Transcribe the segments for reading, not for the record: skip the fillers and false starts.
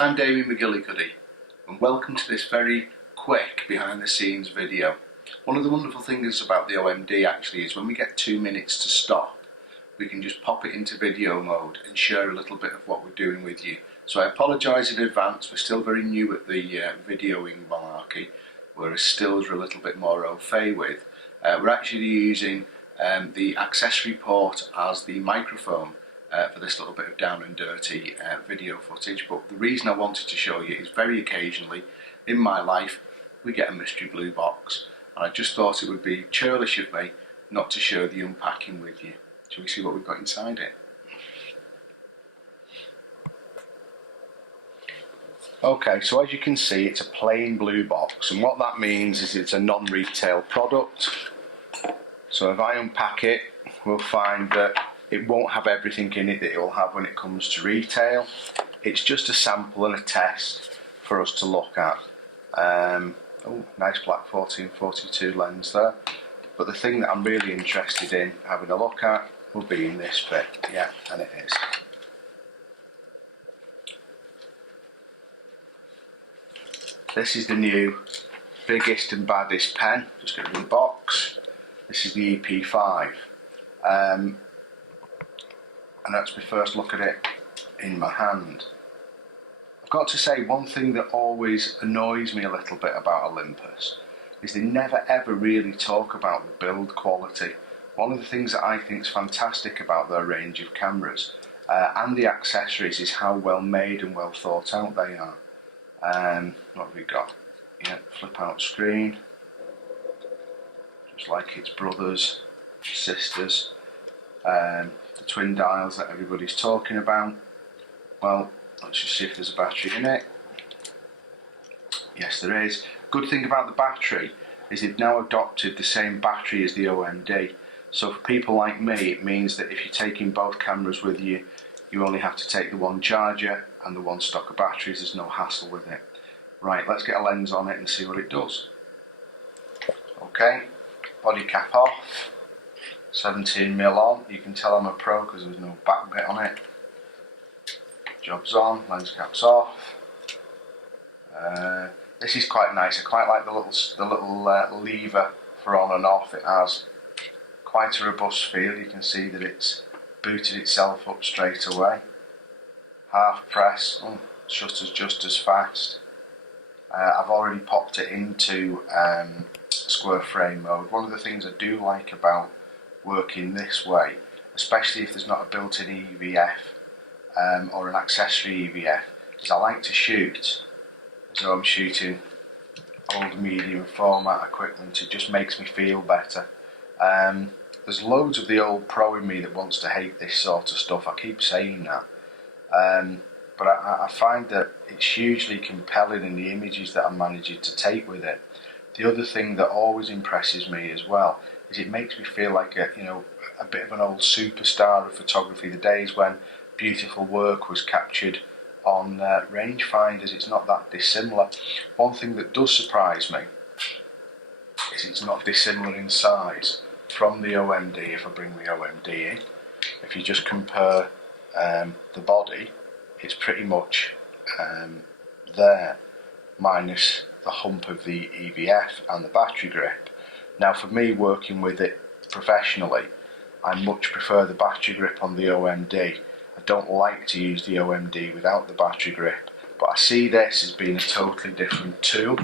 I'm Mcgillicuddy and welcome to this very quick behind the scenes video. One of the wonderful things about the OMD actually is when we get 2 minutes to stop, we can just pop it into video mode and share a little bit of what we're doing with you. So I apologise in advance, we're still very new at the videoing malarkey, whereas stills are a little bit more au fait with. We're actually using the accessory port as the microphone for this little bit of down and dirty video footage, but the reason I wanted to show you is very occasionally in my life we get a mystery blue box, and I just thought it would be churlish of me not to share the unpacking with you. Shall we see what we've got inside it? Okay, so as you can see, it's a plain blue box, and what that means is it's a non-retail product. So if I unpack it, we'll find that it won't have everything in it that it will have when it comes to retail. It's just a sample and a test for us to look at. Oh, nice black 14-42 lens there. But the thing that I'm really interested in having a look at will be in this bit. Yeah, and it is. This is the new biggest and baddest pen. Just get rid of the box. This is the EP5. And that's my first look at it in my hand. I've got to say, one thing that always annoys me a little bit about Olympus is they never ever really talk about the build quality. One of the things that I think is fantastic about their range of cameras and the accessories is how well made and well thought out they are. What have we got? Yeah, flip out screen, just like its brothers, sisters. The twin dials that everybody's talking about. Well, let's just see if there's a battery in it. Yes, there is. Good thing about the battery is they've now adopted the same battery as the OMD. So for people like me, it means that if you're taking both cameras with you, you only have to take the one charger and the one stock of batteries. There's no hassle with it. Right, let's get a lens on it and see what it does. Okay, body cap off. 17mm on. You can tell I'm a pro because there's no back bit on it. Job's on, lens cap's off. This is quite nice. I quite like the little lever for on and off. It has quite a robust feel. You can see that it's booted itself up straight away. Half press, shutters just as fast. I've already popped it into square frame mode. One of the things I do like about working this way, especially if there's not a built-in EVF or an accessory EVF, is I like to shoot as though I'm shooting old medium format equipment. It just makes me feel better. There's loads of the old pro in me that wants to hate this sort of stuff. I keep saying that, but I find that it's hugely compelling in the images that I'm managing to take with it. The other thing that always impresses me as well is it makes me feel like a bit of an old superstar of photography. The days when beautiful work was captured on rangefinders, it's not that dissimilar. One thing that does surprise me is it's not dissimilar in size from the OMD. If I bring the OMD in, if you just compare the body, it's pretty much there, minus the hump of the EVF and the battery grip. Now for me, working with it professionally, I much prefer the battery grip on the OMD. I don't like to use the OMD without the battery grip, but I see this as being a totally different tool.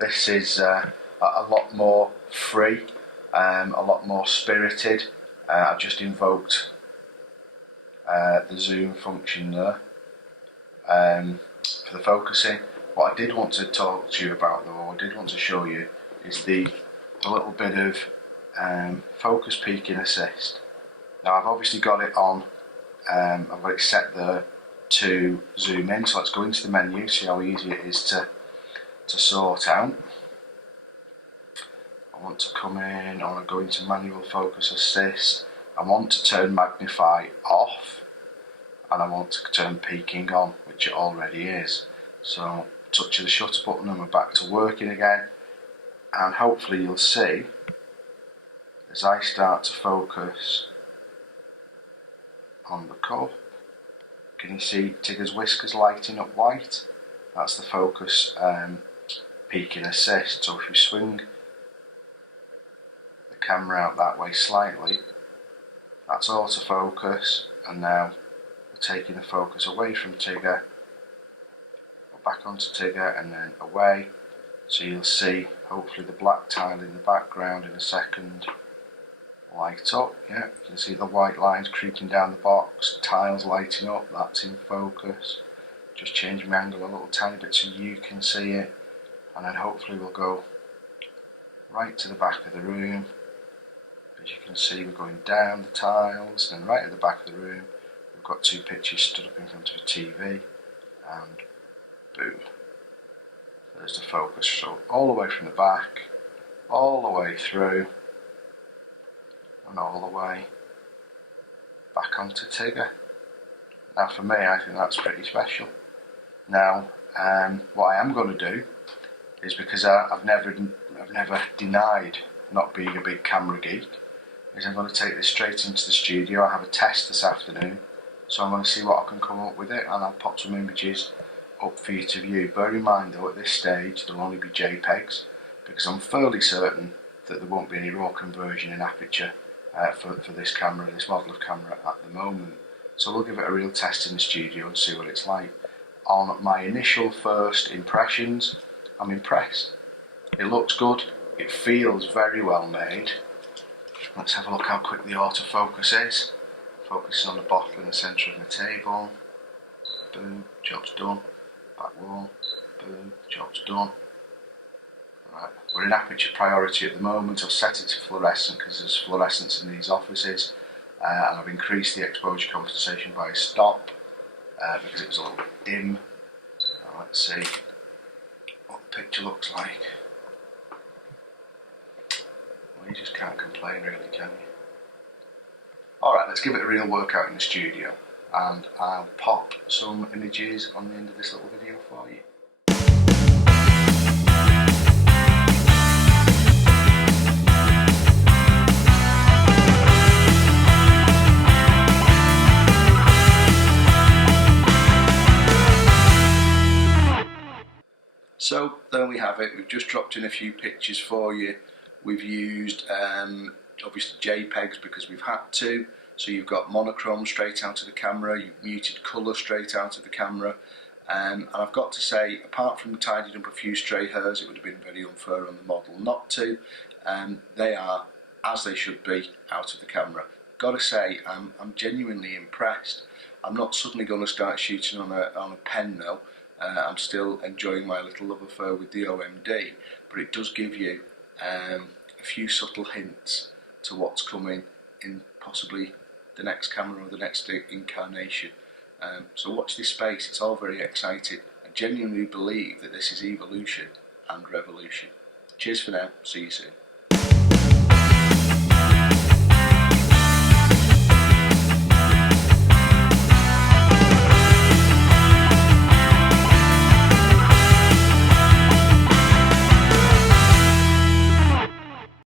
This is a lot more free, a lot more spirited. I've just invoked the zoom function there for the focusing. What I did want to talk to you about though, I did want to show you, is the little bit of focus peaking assist. Now I've obviously got it on, I've got it set there to zoom in, so let's go into the menu, see how easy it is to sort out. I want to come in, I want to go into manual focus assist, I want to turn magnify off, and I want to turn peaking on, which it already is. So touch the shutter button and we're back to working again, and hopefully you'll see as I start to focus on the cup, can you see Tigger's whiskers lighting up white? That's the focus peak and assist. So if you swing the camera out that way slightly, that's autofocus, and now we're taking the focus away from Tigger, back onto Tigger and then away. So you'll see hopefully the black tile in the background in a second light up. Yeah, you can see the white lines creeping down the box, tiles lighting up, that's in focus. Just changing my angle a little tiny bit so you can see it, and then hopefully we'll go right to the back of the room. As you can see, we're going down the tiles, then right at the back of the room we've got two pictures stood up in front of a TV, and boom, there's the focus. So all the way from the back, all the way through, and all the way back onto Tigger. Now for me, I think that's pretty special. Now what I am going to do is, because I've never denied not being a big camera geek, is I'm going to take this straight into the studio. I have a test this afternoon, so I'm going to see what I can come up with it, and I'll pop some images up for you to view. Bear in mind though, at this stage there'll only be JPEGs, because I'm fairly certain that there won't be any RAW conversion in aperture for this camera, this model of camera at the moment. So we'll give it a real test in the studio and see what it's like. On my initial first impressions, I'm impressed. It looks good, it feels very well made. Let's have a look how quick the autofocus is. Focusing on the bottle in the centre of the table. Boom, job's done. Back wall, boom, job's done. Right, we're in aperture priority at the moment. I've set it to fluorescent because there's fluorescence in these offices, and I've increased the exposure compensation by a stop because it was a little bit dim. Now let's see what the picture looks like. Well, you just can't complain really, can you? Alright, let's give it a real workout in the studio, and I'll pop some images on the end of this little video for you. So there we have it. We've just dropped in a few pictures for you. We've used obviously JPEGs because we've had to. So you've got monochrome straight out of the camera, you've muted colour straight out of the camera, and I've got to say, apart from tidying up a few stray hairs, it would have been very unfair on the model not to. They are, as they should be, out of the camera. Got to say, I'm genuinely impressed. I'm not suddenly going to start shooting on a pen now. I'm still enjoying my little love affair with the OMD, but it does give you a few subtle hints to what's coming in possibly the next camera or the next incarnation. So watch this space, it's all very exciting. I genuinely believe that this is evolution and revolution. Cheers for now, see you soon.